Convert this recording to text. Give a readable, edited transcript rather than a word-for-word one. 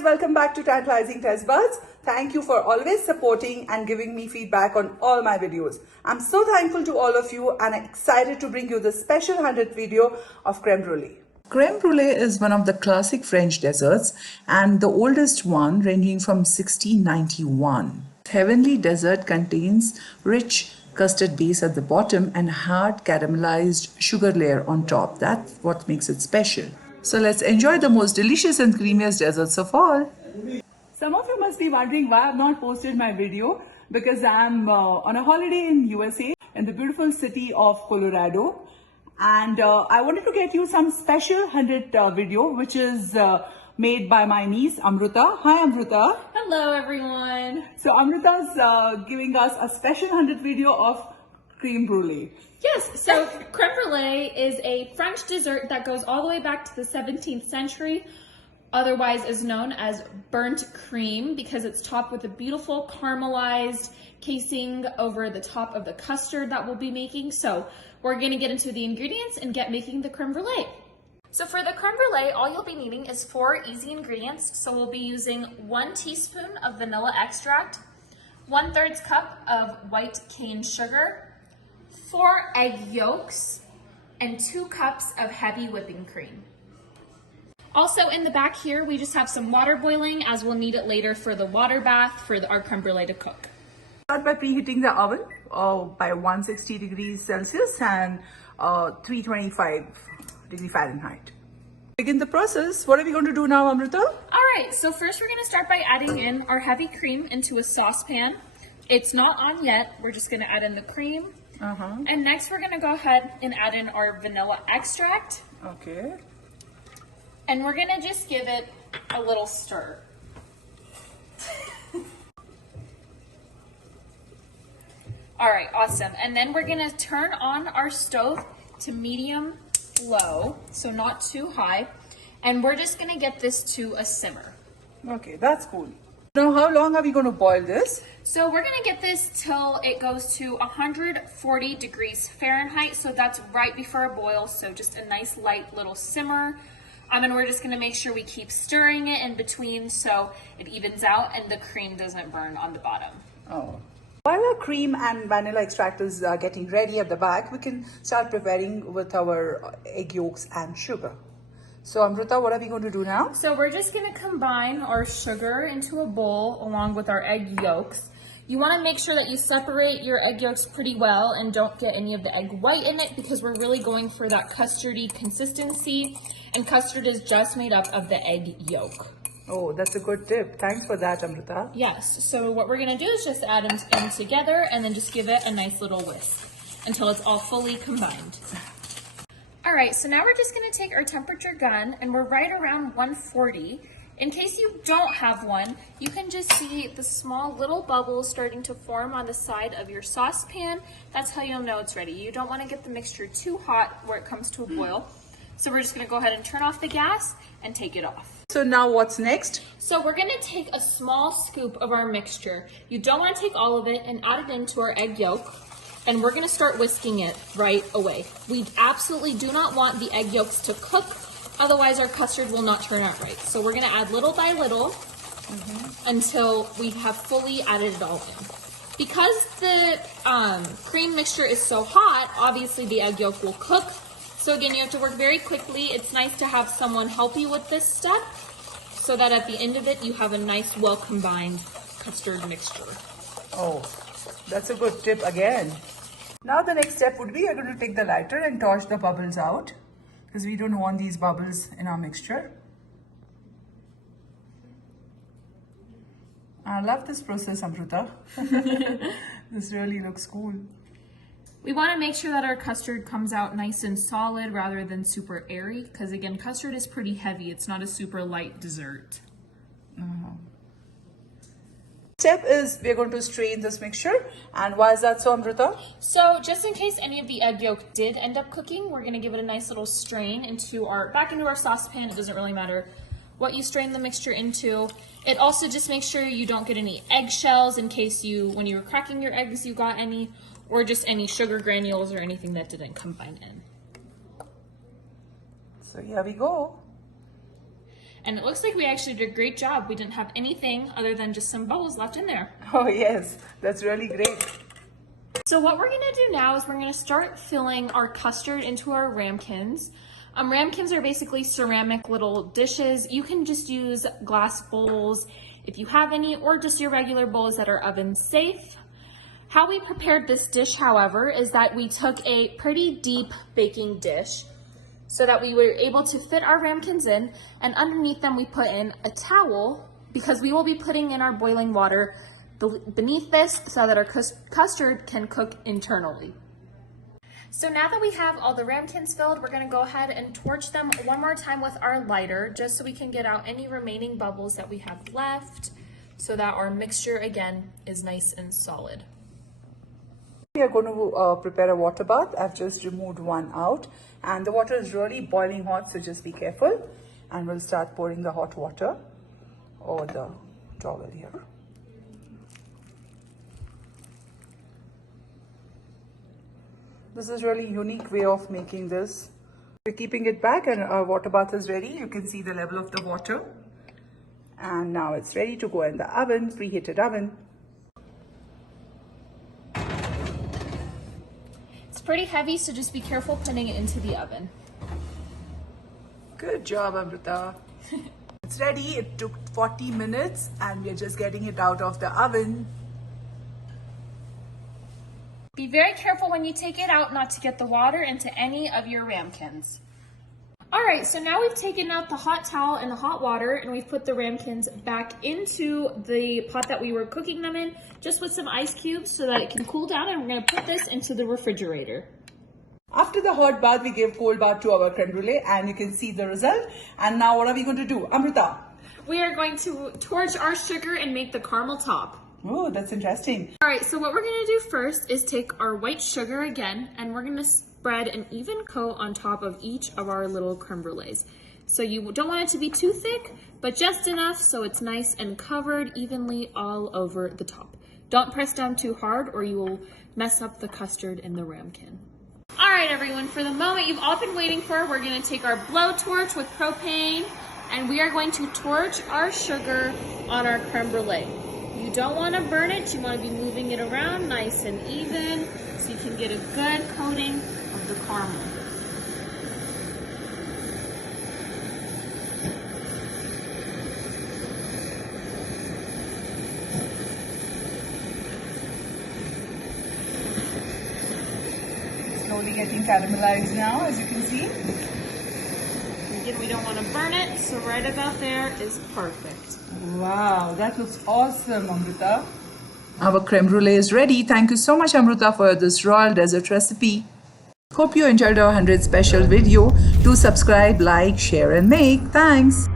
guys, welcome back to Tantalizing Test Buds. Thank you for always supporting and giving me feedback on all my videos. I'm so thankful to all of you and excited to bring you the special 100th video of Crème Brulee. Crème Brulee is one of the classic French desserts and the oldest one, ranging from 1691. Heavenly dessert contains rich custard base at the bottom and hard caramelized sugar layer on top. That's what makes it special. So let's enjoy the most delicious and creamiest desserts of all. Some of you must be wondering why I've not posted my video, because I'm on a holiday in USA in the beautiful city of Colorado, and I wanted to get you some special 100th video which is made by my niece Amruta. Hi Amruta. Hello everyone. So Amruta's giving us a special 100th video of Crème Brulee. Yes, so creme brulee is a French dessert that goes all the way back to the 17th century, otherwise is known as burnt cream because it's topped with a beautiful caramelized casing over the top of the custard that we'll be making. So we're gonna get into the ingredients and get making the creme brulee. So for the creme brulee, all you'll be needing is 4 easy ingredients. So we'll be using 1 teaspoon of vanilla extract, 1/3 cup of white cane sugar, 4 egg yolks, and 2 cups of heavy whipping cream. Also in the back here, we just have some water boiling as we'll need it later for the water bath for our creme brulee to cook. Start by preheating the oven by 160 degrees Celsius and 325 degree Fahrenheit. Begin the process. What are we going to do now, Amruta? All right, so first we're gonna start by adding in our heavy cream into a saucepan. It's not on yet. We're just gonna add in the cream. And next we're gonna go ahead and add in our vanilla extract. Okay. And we're gonna just give it a little stir. All right, awesome. And then we're gonna turn on our stove to medium low, so not too high. And we're just gonna get this to a simmer. Okay, that's cool. Now, how long are we going to boil this? So we're gonna get this till it goes to 140 degrees Fahrenheit. So that's right before a boil. So just a nice light little simmer. And we're just gonna make sure we keep stirring it in between so it evens out and the cream doesn't burn on the bottom. Oh. While our cream and vanilla extract is getting ready at the back, we can start preparing with our egg yolks and sugar. So Amruta, what are we going to do now? So we're just gonna combine our sugar into a bowl along with our egg yolks. You wanna make sure that you separate your egg yolks pretty well and don't get any of the egg white in it because we're really going for that custardy consistency, and custard is just made up of the egg yolk. Oh, that's a good tip. Thanks for that, Amruta. Yes, so what we're gonna do is just add them in together and then just give it a nice little whisk until it's all fully combined. All right, so now we're just gonna take our temperature gun and we're right around 140. In case you don't have one, you can just see the small little bubbles starting to form on the side of your saucepan. That's how you'll know it's ready. You don't wanna get the mixture too hot where it comes to a boil. So we're just gonna go ahead and turn off the gas and take it off. So now what's next? So we're gonna take a small scoop of our mixture. You don't wanna take all of it and add it into our egg yolk. And we're gonna start whisking it right away. We absolutely do not want the egg yolks to cook, otherwise our custard will not turn out right. So we're gonna add little by little until we have fully added it all in. Because the cream mixture is so hot, obviously the egg yolk will cook. So again, you have to work very quickly. It's nice to have someone help you with this step so that at the end of it, you have a nice, well-combined custard mixture. Oh, that's a good tip again. Now the next step would be you're going to take the lighter and torch the bubbles out because we don't want these bubbles in our mixture. I love this process, Amruta. This really looks cool. We want to make sure that our custard comes out nice and solid rather than super airy because again, custard is pretty heavy. It's not a super light dessert. Step is we're going to strain this mixture. And why is that so, Amruta? So just in case any of the egg yolk did end up cooking, we're going to give it a nice little strain back into our saucepan. It doesn't really matter what you strain the mixture into. It also just makes sure you don't get any eggshells in case when you were cracking your eggs, you got any, or just any sugar granules or anything that didn't combine in. So here we go. And it looks like we actually did a great job. We didn't have anything other than just some bubbles left in there. Oh yes, that's really great. So what we're gonna do now is we're gonna start filling our custard into our ramekins. Ramekins are basically ceramic little dishes. You can just use glass bowls if you have any, or just your regular bowls that are oven safe. How we prepared this dish, however, is that we took a pretty deep baking dish so that we were able to fit our ramekins in, and underneath them we put in a towel because we will be putting in our boiling water beneath this so that our custard can cook internally. So now that we have all the ramekins filled, we're gonna go ahead and torch them one more time with our lighter just so we can get out any remaining bubbles that we have left so that our mixture again is nice and solid. We are going to prepare a water bath. I've just removed one out and the water is really boiling hot, so just be careful. And we'll start pouring the hot water over the towel here. This is really unique way of making this. We're keeping it back and our water bath is ready. You can see the level of the water. And now it's ready to go in the oven, preheated oven. It's pretty heavy, so just be careful putting it into the oven. Good job, Amruta. It's ready. It took 40 minutes and we're just getting it out of the oven. Be very careful when you take it out not to get the water into any of your ramekins. All right, so now we've taken out the hot towel and the hot water and we've put the ramekins back into the pot that we were cooking them in, just with some ice cubes so that it can cool down, and we're gonna put this into the refrigerator. After the hot bath, we gave cold bath to our creme brulee and you can see the result. And now what are we going to do? Amruta? We are going to torch our sugar and make the caramel top. Oh, that's interesting. All right, so what we're gonna do first is take our white sugar again, and we're gonna spread an even coat on top of each of our little creme brulees. So you don't want it to be too thick, but just enough so it's nice and covered evenly all over the top. Don't press down too hard or you will mess up the custard in the ramekin. All right, everyone, for the moment you've all been waiting for, we're gonna take our blowtorch with propane, and we are going to torch our sugar on our creme brulee. You don't want to burn it, you want to be moving it around nice and even so you can get a good coating of the caramel. Slowly getting caramelized now, as you can see. Again, we don't want to burn it, so right about there is perfect. Wow, that looks awesome, Amruta. Our creme brulee is ready. Thank you so much, Amruta, for this royal dessert recipe. Hope you enjoyed our 100th special video. Do subscribe, like, share and make. Thanks.